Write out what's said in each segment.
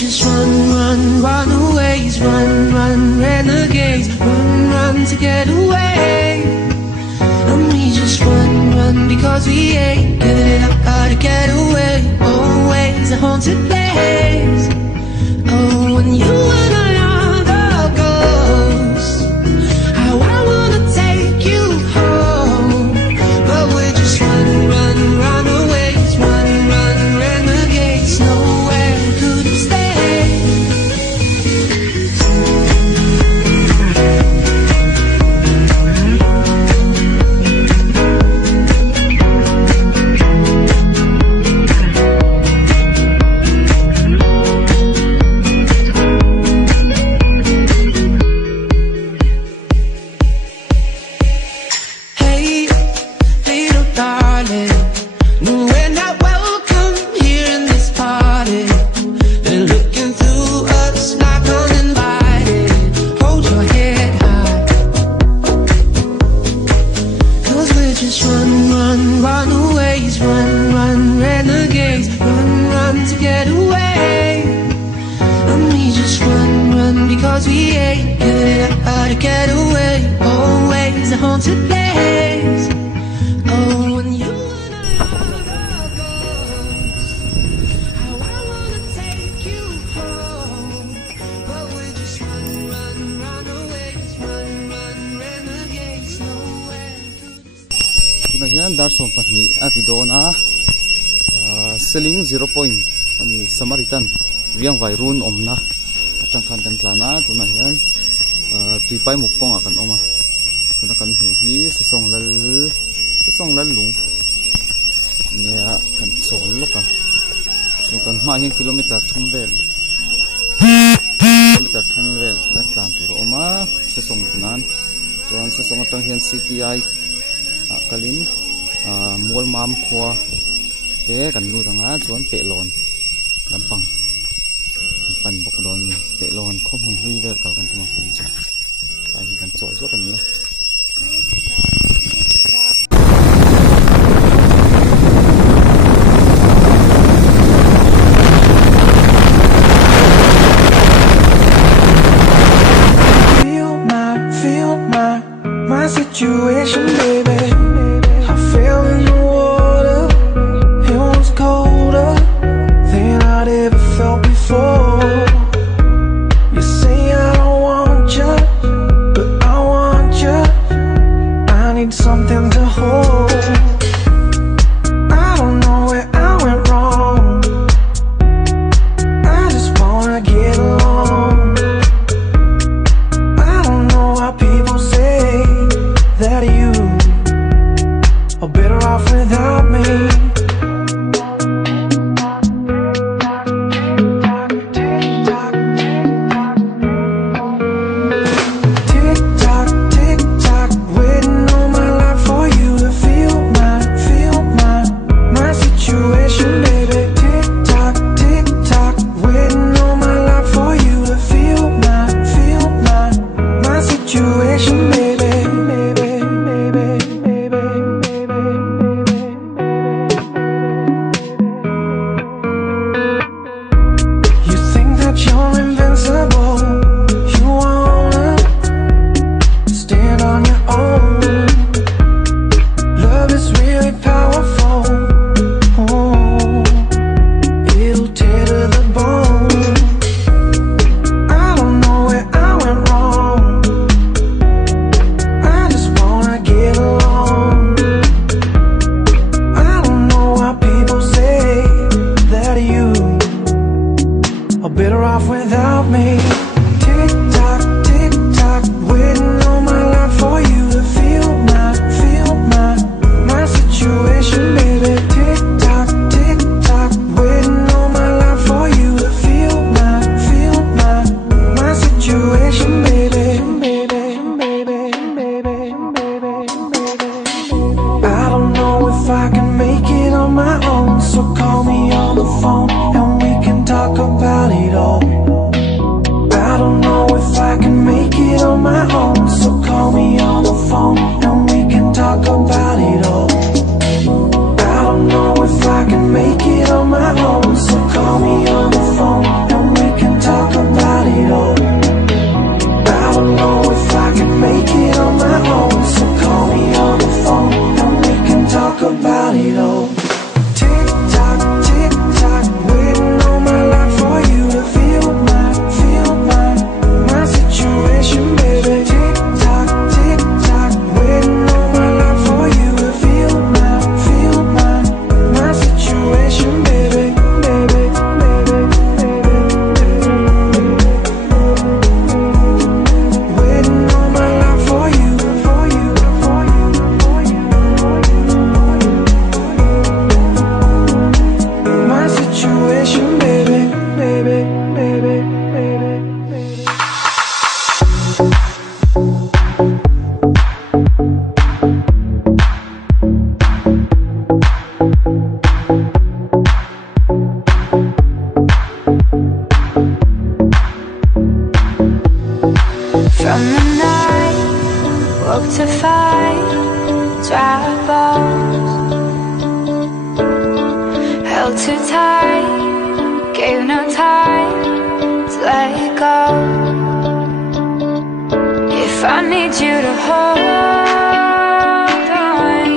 Just run away, run, renegades, run to get away. And we just run because we ain't giving it up, gotta get away. Always a haunted place. Oh, when you and I are the ghosts, how I wanna take you home. But we're just run away, run, renegades, nowhere could stay. Just run away, run, renegades, run to get away. And we just run because we ain't giving it up, gotta get away. Always a haunted place. Oh, when you and I are ghosts, how I wanna take you home. But we're just run away, run, renegades, nowhere. Tuna hian darsom pahnih ati dona selling 0 point ani Samaritan riang vai run omna atangkhan kan tlana tuna hian tuipai mukong akan oma tuna kan hu hi sesong lal lung nia kan chol loka so kan ma hin kilometer thumvel na tlan tur oma sesong tunan chuan sesong atang hian CTI kalin mol mam khwa ke kan lu danga chuan Pehlawn lampang pan bok don ni Pehlawn khom hun hui ver kal kan tuma pun cha kai ni kan chol zo kan ni Feel my situation, baby. I fell in the water, it was colder than I'd ever felt before. You say I don't want you, but I want you. I need something to hold. I don't know where I went wrong, I just wanna get along. I don't know why people say that you Woke to find dry bones, held too tight, gave no time to let it go. If I need you to hold on,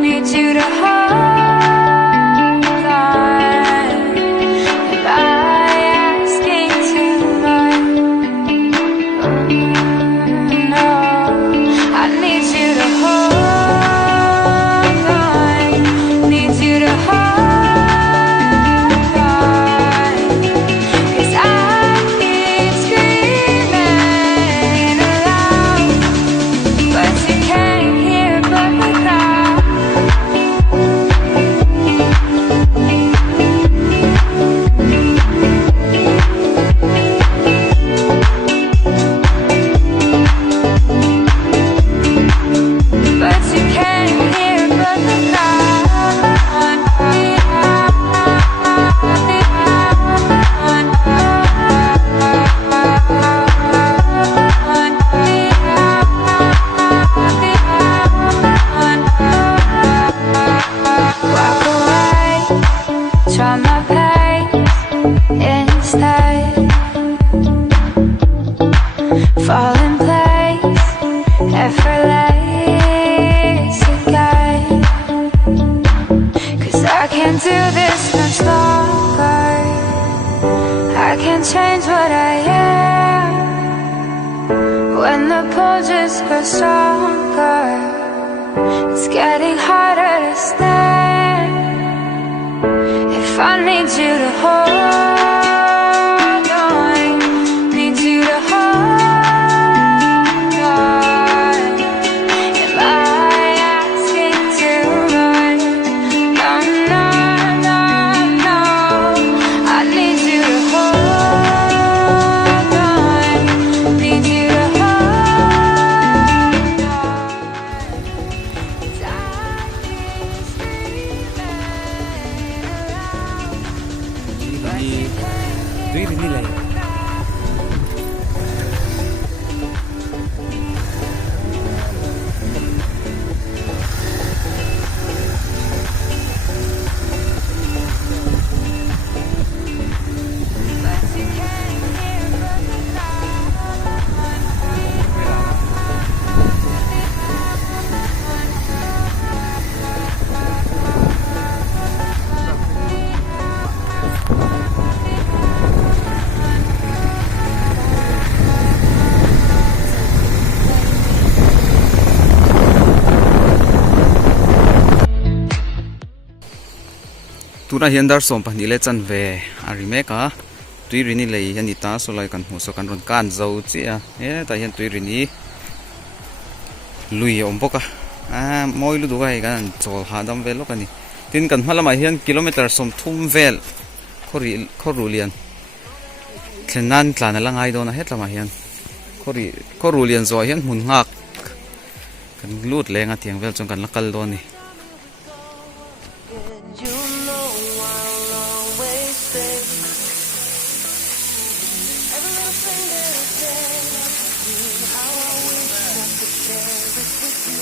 need you to hold on. Am I asking too much? No, I need you to hold on, need you to hold on. 'Cause I keep screaming aloud, but you can't hear but the crowd. But you can't hear but the walk away, try my pace instead. Fall in place, effortless again. 'Cause I can't do this much longer. I can't change what I am when the pull just grows stronger. It's getting harder to stand. If I need you to hold on, need you to hold on. Am I asking too much? No, no, no, no. I need you to hold on, need you to hold on. 'Cause I keep screaming aloud, but you can't hear Tuiri nilai. but you can't hear but the Tuna hian dar som pahnih le chan ve arime ka tuiri ni lei hian ita so lai kan hmu so kan ron kan zo chi a ta hian tuiri ni lui om boka moi lu dugai kan chol ha dam ve lokani tin kan hmalama hian kilometer som thum vel khorulian thlenan tlana langai dona hetlama hian khorulian zo hian mun ngak kan lut lenga tiang vel chong kan lakal doni. You know I'll always stay. Every little thing that I say, you how I wish I could share it with you.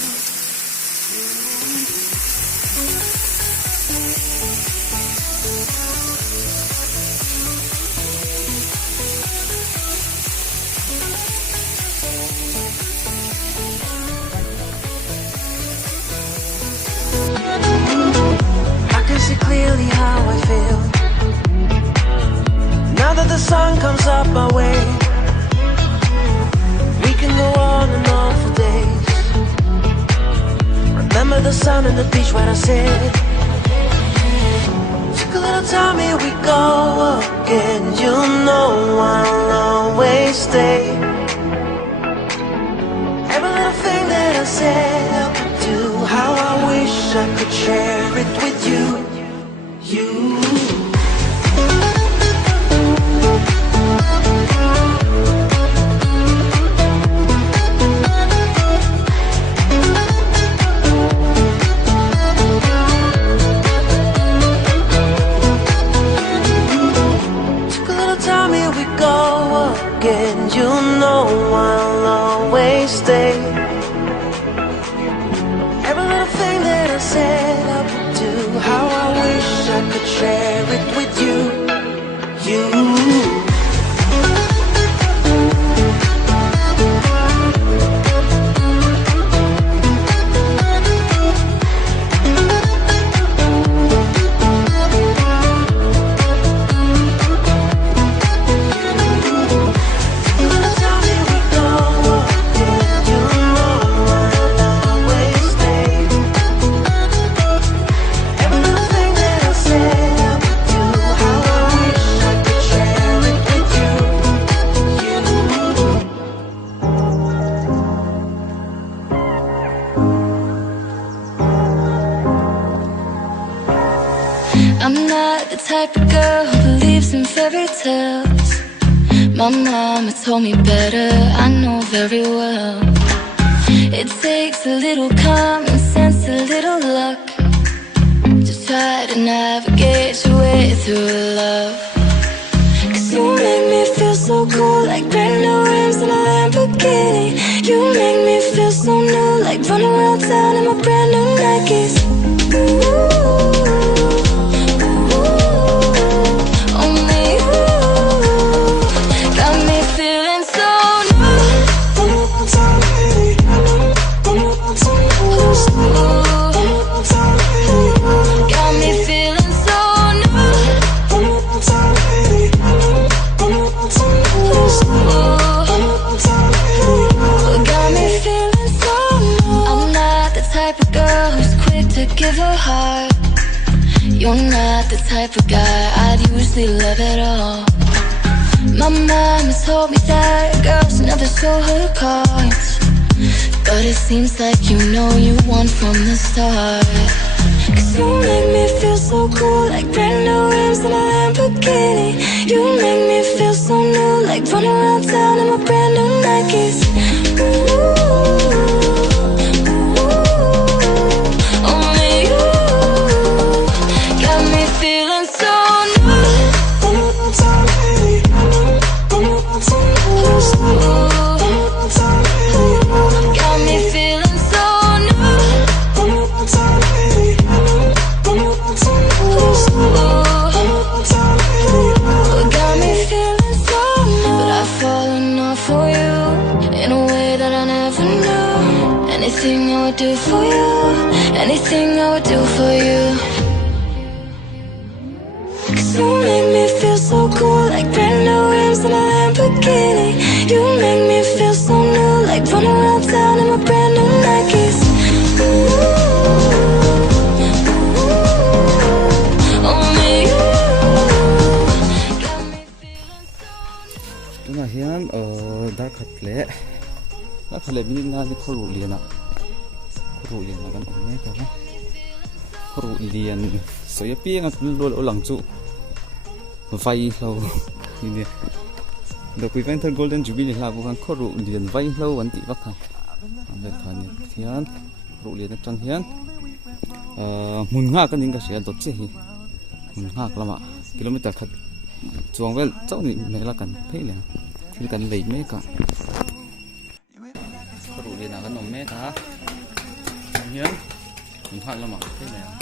I can see clearly how I feel now that the sun comes up my way. We can go on and on for days. Remember the sun and the beach when I said, took a little time, here we go again. You know I'll always stay. Every little thing that I said I could do, how I wish I could share it with you. You. Took a little time, here we go again. You know I'll always stay. type of girl who believes in fairy tales. My mama told me better, I know very well. It takes a little common sense, a little luck, to try to navigate your way through love. 'Cause you make me feel so cool, like brand new rims in a Lamborghini. You make me feel so new, like running around town in my brand new Nikes. Only you got me feeling so new. Got me feeling so new. Got me feeling so new. I'm not the type of girl who's quick to give her heart. You're not the type of guy I'd usually love at all. My mama told me that girls never show her cards, but it seems like you know you won from the start. 'Cause you make me feel so cool, like brand new rims in a Lamborghini. You make me feel so new, like running around town in my brand new Nikes. Only you got me feeling so new. Got me feeling so new. Got me feeling so new. But I've fallen off for you in a way that I never knew. Anything I would do for you, anything I would do for you. 'Cause you make me feel so cool, like brand new rims in a Lamborghini. You make me feel so new, like running around town in my brand new Nikes. Only you got me feeling so new. Tuna hian dar khatle min na ni khoru liana kan ome ka ha khoru lian so ya pi nga lol olang chu vai lo ni ne do kui ven thar golden jubilee la bu kan khoru lian vai lo an ti wak ha ame thani hian khoru lian atang hian mun nga kan ning ka sia dot che hi mun nga klama kilometer khat chuangwel chawni mela kan Phaileng thil kan lei me ka khoru lian kan om me ka hian mun nga lama Phaileng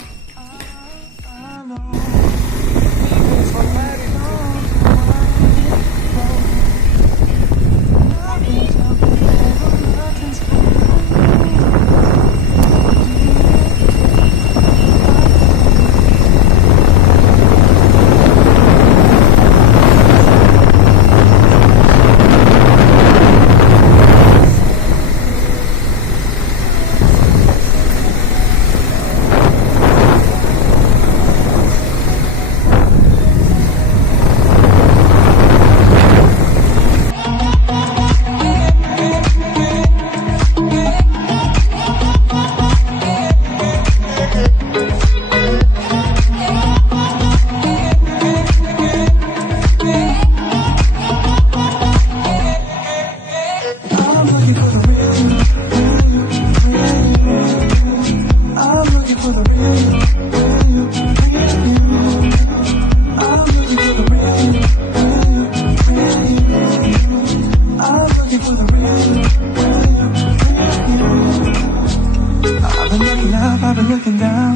I've been looking down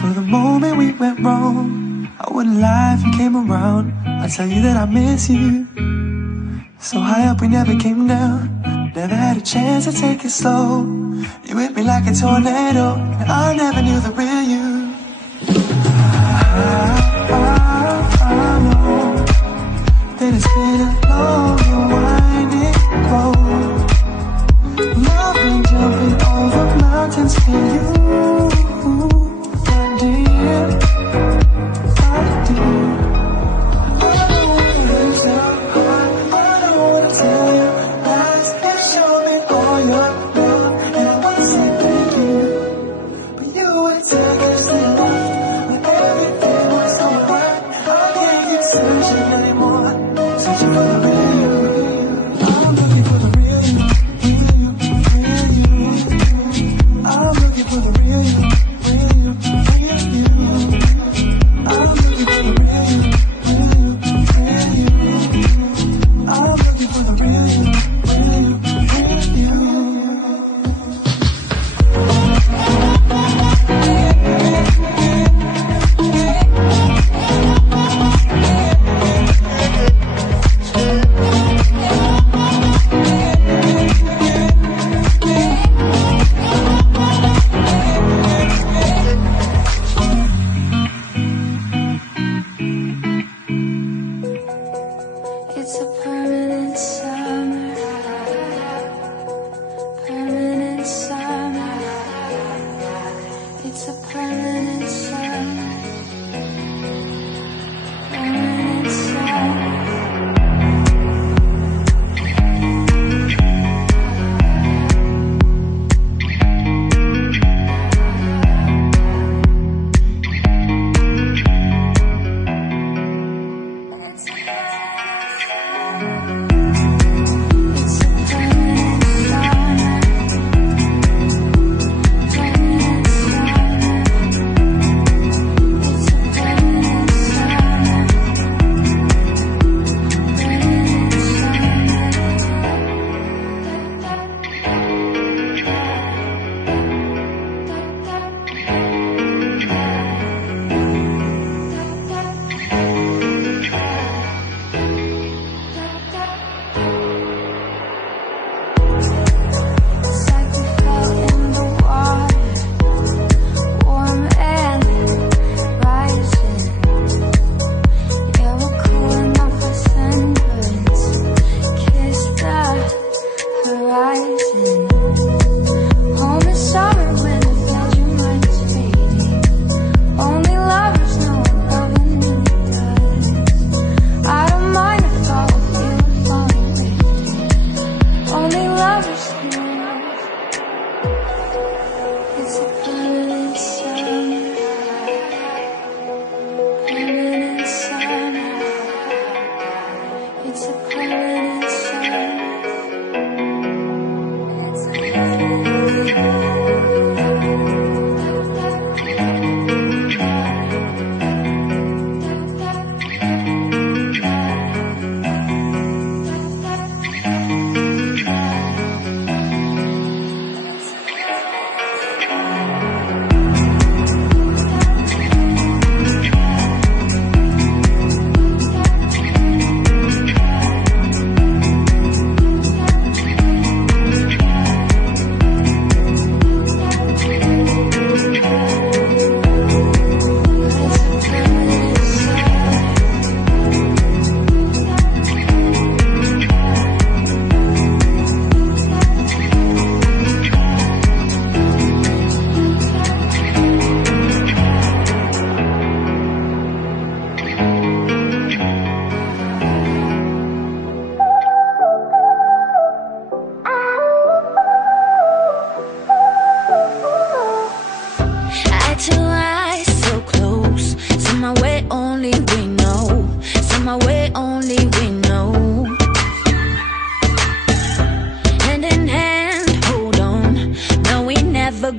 for the moment we went wrong. I wouldn't lie if you came around. I'd tell you that I miss you. So high up we never came down. Never had a chance to take it slow. You hit me like a tornado, and I never knew the real you. I know that it's been a long and winding road. Love been jumping over mountains for you, my dear, my dear. I don't wanna lose your heart, I don't wanna tell you lies. You show me all your love, and I wanna say thank you. But you would take it still when everything was so right.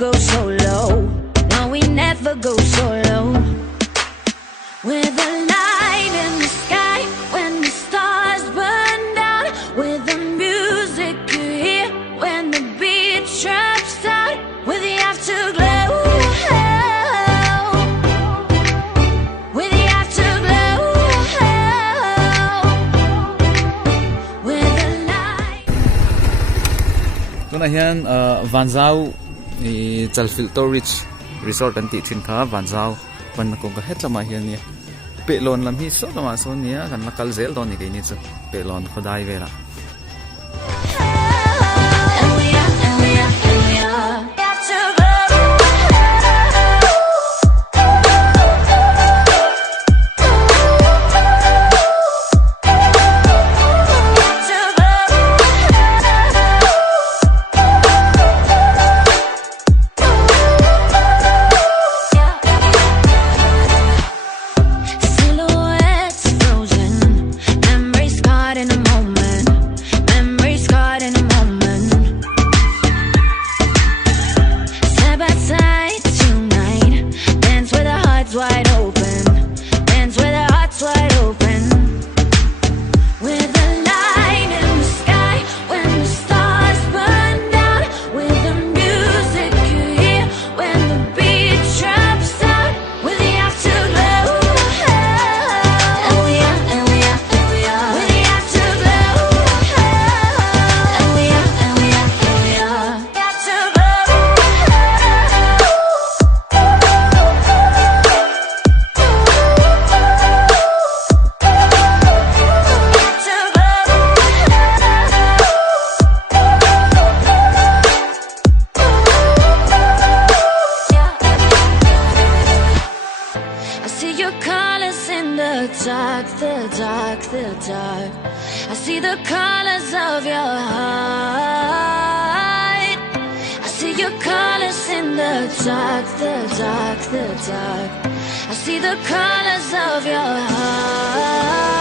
go so low. No, we never go so low. With a light in the sky when the stars burn down. With the music you hear when the beat drops out. With the afterglow. With the afterglow. With the light. Tuna hian Aizawl i Chalfilto Ridge Resort an ti thin kha Aizawl pan ko ka hetlama hian ni Pehlawn lam hi so lama so nia kan nakal zel don ni ke ni chu Pehlawn khodai vera wide open, dance with our hearts wide open. With the light in the sky when the stars burn down. With the music you hear when the beat drops out. With the afterglow. And we are, and we are, and we are. With the afterglow. And we are, and we are, and we are. Afterglow. I see your colors in the dark, the dark, the dark. I see the colors of your heart. I see your colors in the dark, the dark, the dark. I see the colors of your heart.